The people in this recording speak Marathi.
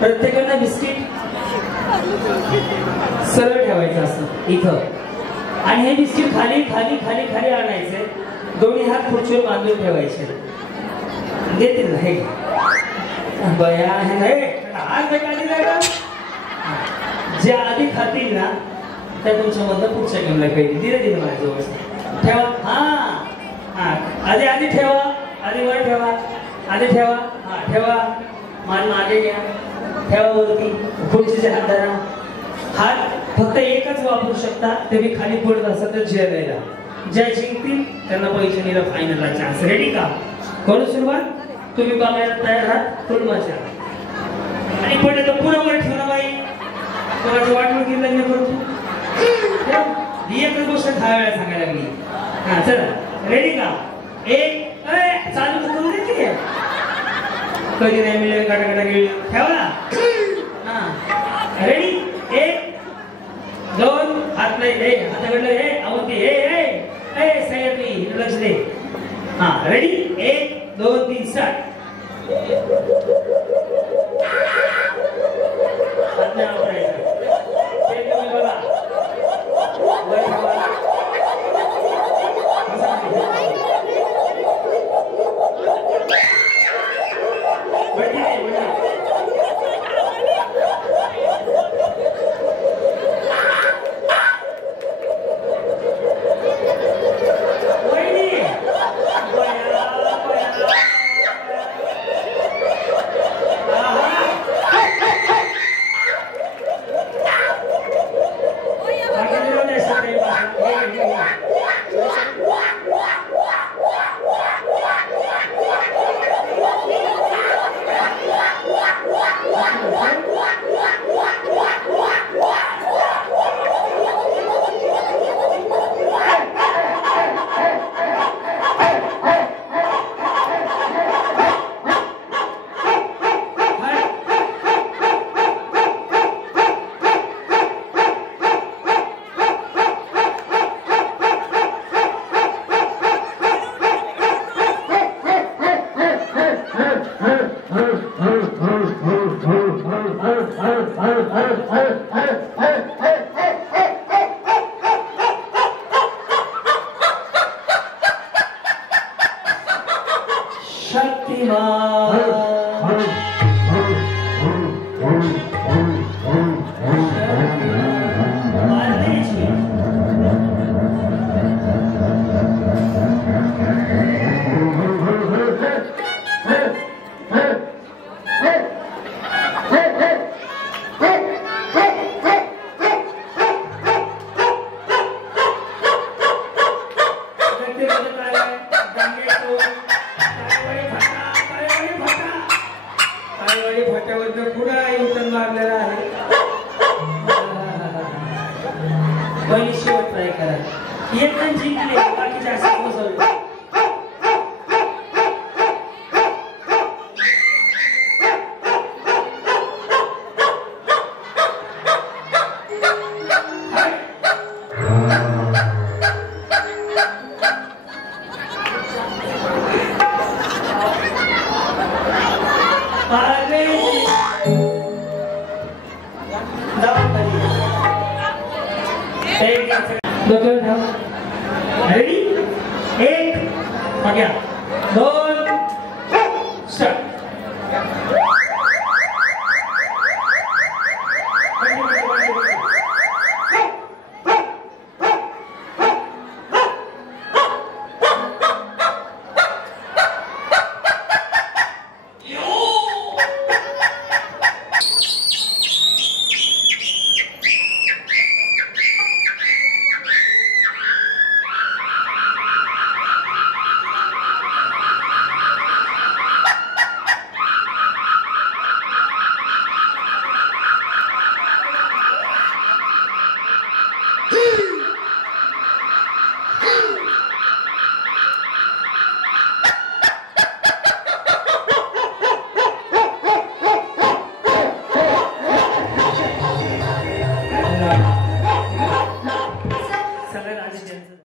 प्रत्येकाला बिस्किट सरळ ठेवायचं असतं इथं आणि हे बिस्किट खाली खाली खाली खाली आणायचे दोन्ही हात खुर्चीवर बांधून ठेवायचे देतील ना हे बया जे आधी खातील ना त्या तुमच्यामधलं पुढच्या गेमला काही धीरे धीरे माझ्या ठेवा हा आधी आधी ठेवा आधी वर ठेवा आधी ठेवा हा ठेवा मान मागे घ्या ठेवा वरती खुर्चीच्या हात धरा हात फक्त एकच वापरू शकता ते मी खाली पडत असत तर जिरायला ज्या जिंकतील त्यांना पैसे नेला फायनलला चान्स रेडी का करू सुरुवात तुम्ही बघायला तयार आहात कुटुंबाच्या आणि पडले तर पुन्हा वर ठेवला बाई कोणाची वाटवून केलं नाही करतो ही एकच गोष्ट दहा वेळा सांगायला लागली हा चला रेडी का एक चालू करून देते कधी नाही मिळेल गाटा गेली ठेवला हा रेडी एक दोन हात नाही हे हाताकडलं हे आवती हे सैयदनी लक्ष दे हा रेडी एक दोन तीन स्टार्ट हात नाही आवडायचं ते तुम्ही बघा रेडी एक 2